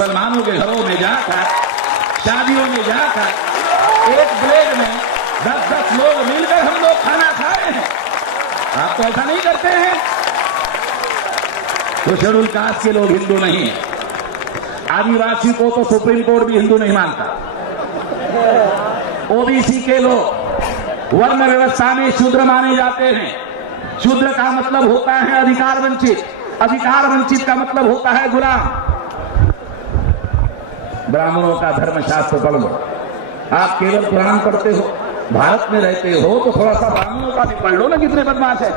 मुसलमानों के घरों में जाकर, शादियों में जाकर एक प्लेट में 10-10 लोग मिलकर हम लोग खाना खाए हैं। आप तो ऐसा नहीं करते हैं। तो शेड्यूल कास्ट के लोग हिंदू नहीं है। आदिवासी को तो सुप्रीम कोर्ट भी हिंदू नहीं मानता। ओबीसी के लोग वर्ण व्यवस्था में शूद्र माने जाते हैं। शूद्र का मतलब होता है अधिकार वंचित, अधिकार वंचित का मतलब होता है गुलाम। ब्राह्मणों का धर्मशास्त्र पढ़ लो। आप केवल पुराण पढ़ते हो, भारत में रहते हो तो थोड़ा सा ब्राह्मणों का भी पढ़ लो ना, कितने बदमाश है।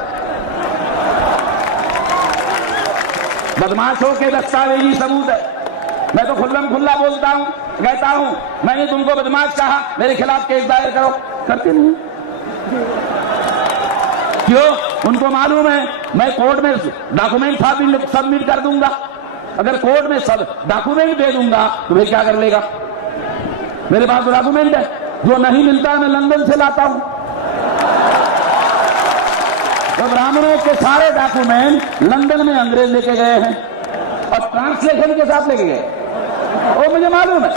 बदमाशों के दस्तावेजी सबूत है। मैं तो खुल्लम खुल्ला बोलता हूं, कहता हूं मैंने तुमको बदमाश कहा, मेरे खिलाफ केस दायर करो, करते नहीं। क्यों? उनको मालूम है मैं कोर्ट में डॉक्यूमेंट सबमिट कर दूंगा। अगर कोर्ट में सब डॉक्यूमेंट दे दूंगा तो वे क्या कर लेगा। मेरे पास डॉक्यूमेंट है, जो नहीं मिलता मैं लंदन से लाता हूं। तो ब्राह्मणों के सारे डॉक्यूमेंट लंदन में अंग्रेज लेके गए हैं और ट्रांसलेशन के साथ लेके गए। वो मुझे मालूम है,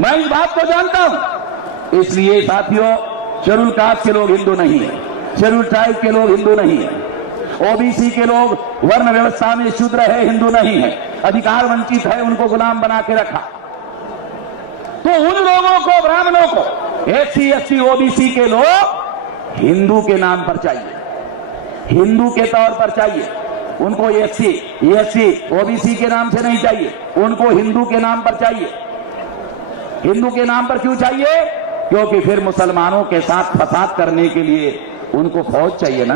मैं इस बात को जानता हूं। इसलिए साथियों, शेड्यूल कास्ट के लोग हिंदू नहीं है, शेड्यूल ट्राइब के लोग हिंदू नहीं है, ओबीसी के लोग वर्ण व्यवस्था में शूद्र है, हिंदू नहीं है, अधिकार वंचित है, उनको गुलाम बना के रखा। तो उन लोगों को, ब्राह्मणों को, एससी एसटी ओबीसी के लोग हिंदू के नाम पर चाहिए, हिंदू के तौर पर चाहिए। उनको एससी ओबीसी के नाम से नहीं चाहिए, उनको हिंदू के नाम पर चाहिए। हिंदू के नाम पर क्यों चाहिए? क्योंकि फिर मुसलमानों के साथ फसाद करने के लिए उनको फौज चाहिए ना।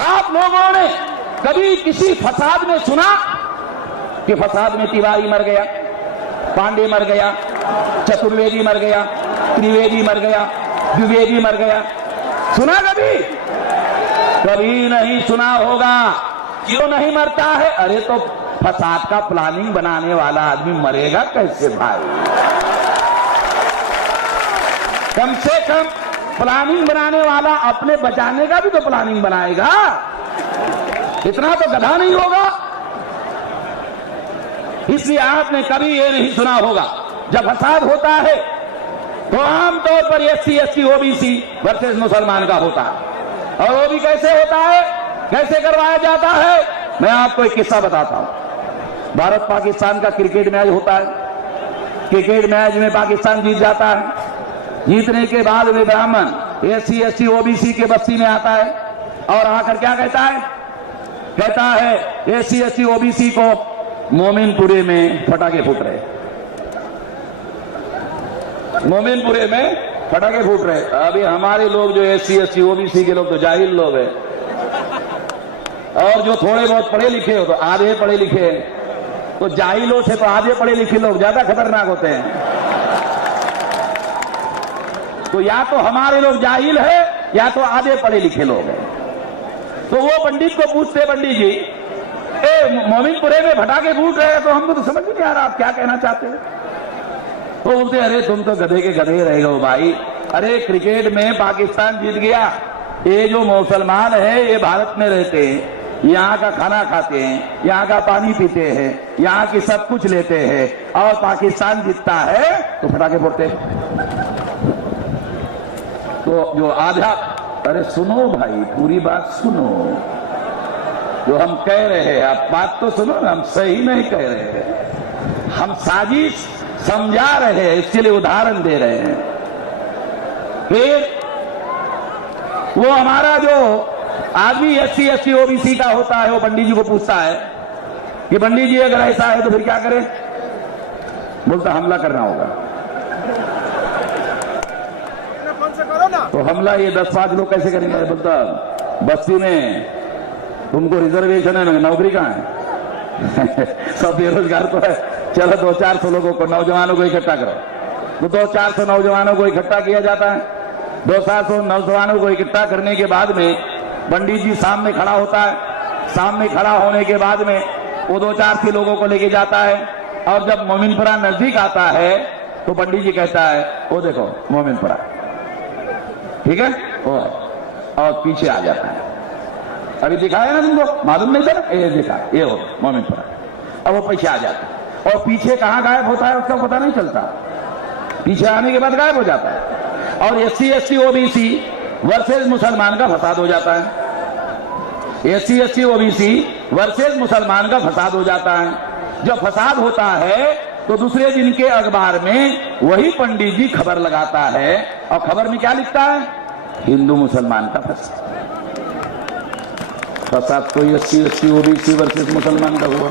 आप लोगों ने कभी किसी फसाद में सुना कि फसाद में तिवारी मर गया, पांडे मर गया, चतुर्वेदी मर गया, त्रिवेदी मर गया, द्विवेदी मर गया? सुना कभी? कभी नहीं सुना होगा। क्यों नहीं मरता है? अरे तो फसाद का प्लानिंग बनाने वाला आदमी मरेगा कैसे भाई? कम से कम प्लानिंग बनाने वाला अपने बचाने का भी तो प्लानिंग बनाएगा, इतना तो गधा नहीं होगा। इसलिए आपने कभी ये नहीं सुना होगा, जब फसाद होता है तो आमतौर पर एससी एसटी ओबीसी वर्सेस मुसलमान का होता है। और वो भी कैसे होता है, कैसे करवाया जाता है? मैं आपको एक किस्सा बताता हूं। भारत पाकिस्तान का क्रिकेट मैच होता है। क्रिकेट मैच में पाकिस्तान जीत जाता है। जीतने के बाद वे ब्राह्मण एससी एसटी ओबीसी के बस्ती में आता है और आकर क्या कहता है? कहता है एससी एसटी ओबीसी को मोमिनपुरे में पटाखे फूट रहे, मोमिनपुरे में पटाखे फूट रहे। अभी हमारे लोग जो एससी एसटी ओबीसी के लोग तो जाहिल लोग हैं, और जो थोड़े बहुत पढ़े लिखे हो तो आधे पढ़े लिखे हैं। तो जाहिलों से तो आधे पढ़े लिखे लोग ज्यादा खतरनाक होते हैं। तो या तो हमारे लोग जाहिल है या तो आधे पढ़े लिखे लोग हैं। तो वो पंडित को पूछते, पंडित जी मोमिनपुरे में पटाखे फूट रहे हैं, तो हमको तो समझ नहीं आ रहा आप क्या कहना चाहते हैं। तो बोलते अरे तुम तो गधे के गधे रह गए भाई। अरे क्रिकेट में पाकिस्तान जीत गया, ये जो मुसलमान है ये भारत में रहते हैं, यहाँ का खाना खाते हैं, यहाँ का पानी पीते हैं, यहाँ की सब कुछ लेते हैं, और पाकिस्तान जीतता है तो पटाखे फोड़ते हैं। तो जो आधा, अरे सुनो भाई, पूरी बात सुनो, जो हम कह रहे हैं आप बात तो सुनो ना, हम सही नहीं कह रहे हैं, हम साजिश समझा रहे हैं, इसके लिए उदाहरण दे रहे हैं। फिर वो हमारा जो आदमी एससी एसटी ओबीसी का होता है, वो पंडित जी को पूछता है कि पंडित जी अगर ऐसा है तो फिर क्या करें? बोलता हमला करना होगा। तो हमला ये 10-5 लोग कैसे करेंगे? बोलता बस्ती में तुमको रिजर्वेशन है, नौकरी कहाँ है? सब बेरोजगार तो है, चलो 200-400 लोगों को, नौजवानों को इकट्ठा करो। तो 200-400 नौजवानों को इकट्ठा किया जाता है। 200-400 नौजवानों को इकट्ठा करने के बाद में पंडित जी सामने खड़ा होता है। सामने खड़ा होने के बाद में वो 2-4 लोगों को लेके जाता है, और जब मोमिनपुरा नजदीक आता है तो पंडित जी कहता है वो देखो मोमिनपुरा, ठीक है, वो और पीछे आ जाता है। अभी दिखाया ना तुमको, मालूम नहीं था ना, ये देखा, ये हो मोमिनपुरा। अब वो पीछे आ जाता और पीछे कहाँ गायब होता है उसका पता नहीं चलता, पीछे आने के बाद गायब हो जाता है। और SC ST OBC वर्सेस मुसलमान का फसाद हो जाता है, SC ST OBC वर्सेस मुसलमान का फसाद हो जाता है। जब फसाद होता है तो दूसरे दिन के अखबार में वही पंडित जी खबर लगाता है, और खबर में क्या लिखता है, हिंदू मुसलमान का फसाद। फसाद तो SC ST OBC वर्सेस मुसलमान का हुआ,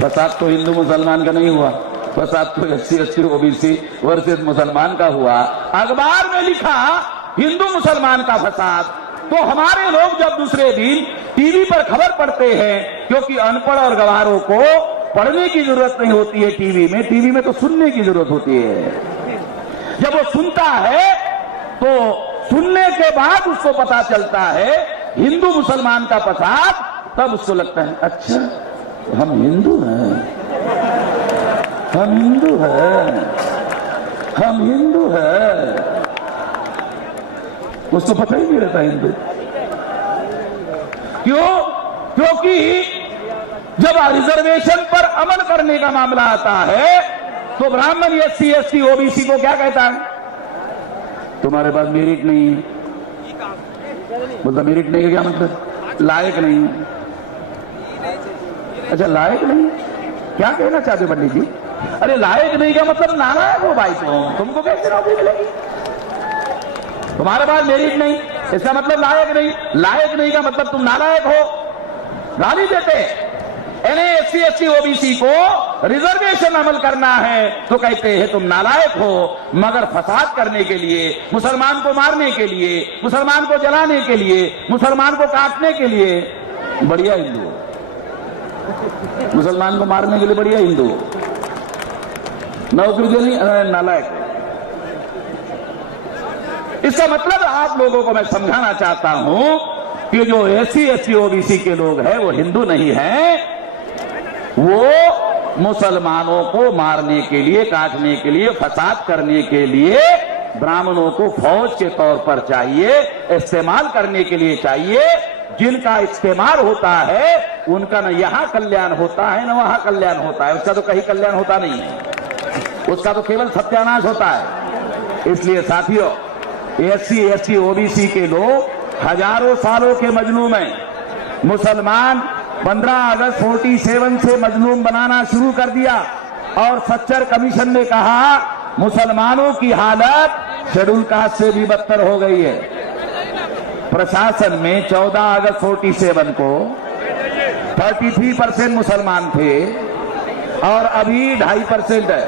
फसाद तो हिंदू मुसलमान का नहीं हुआ, फसाद तो SC ST OBC वर्सेस मुसलमान का हुआ। अखबार में लिखा हिंदू मुसलमान का फसाद, तो हमारे लोग जब दूसरे दिन टीवी पर खबर पढ़ते हैं, क्योंकि अनपढ़ और गवारों को पढ़ने की जरूरत नहीं होती है टीवी में तो सुनने की जरूरत होती है। जब वो सुनता है तो सुनने के बाद उसको पता चलता है हिंदू मुसलमान का फसाद, तब उसको लगता है अच्छा हम हिंदू हैं, हम हिंदू हैं, हम हिंदू हैं। उसको पता ही नहीं रहता हिंदू क्यों, क्योंकि जब रिजर्वेशन पर अमल करने का मामला आता है तो ब्राह्मण SC ST OBC को क्या कहता है, तुम्हारे पास मेरिट नहीं है। बोलता मेरिट नहीं है क्या मतलब, लायक नहीं है। अच्छा लायक नहीं, क्या कहना चाहते पंडित जी? अरे लायक नहीं का मतलब नालायक हो भाई, तुमको कैसे नौकरी मिलेगी, तुम्हारे पास मेरिट नहीं इसका मतलब लायक नहीं, लायक नहीं का मतलब तुम नालायक हो। गाली देते SC ST OBC को रिजर्वेशन अमल करना है तो कहते हैं तुम नालायक हो, मगर फसाद करने के लिए, मुसलमान को मारने के लिए, मुसलमान को जलाने के लिए, मुसलमान को काटने के लिए बढ़िया हिंदू हो, मुसलमान को मारने के लिए बढ़िया हिंदू हो, नौकरी देनी नालायक। इसका मतलब आप लोगों को मैं समझाना चाहता हूं कि जो SC ST OBC के लोग हैं वो हिंदू नहीं हैं, वो मुसलमानों को मारने के लिए, काटने के लिए, फसाद करने के लिए ब्राह्मणों को फौज के तौर पर चाहिए, इस्तेमाल करने के लिए चाहिए। जिनका इस्तेमाल होता है उनका न यहां कल्याण होता है न वहां कल्याण होता है, उसका तो कहीं कल्याण होता नहीं है, उसका तो केवल सत्यानाश होता है। इसलिए साथियों SC ST OBC के लोग हजारों सालों के मजलूम हैं। मुसलमान 15 अगस्त 47 से मजलूम बनाना शुरू कर दिया और सच्चर कमीशन ने कहा मुसलमानों की हालत शेड्यूल कास्ट से भी बदतर हो गई है। प्रशासन में 14 अगस्त 47 को 33% मुसलमान थे और अभी 2.5% है।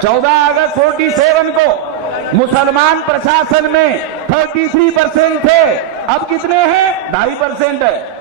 14 अगस्त 47 को मुसलमान प्रशासन में 33% थे, अब कितने हैं, 2.5% है।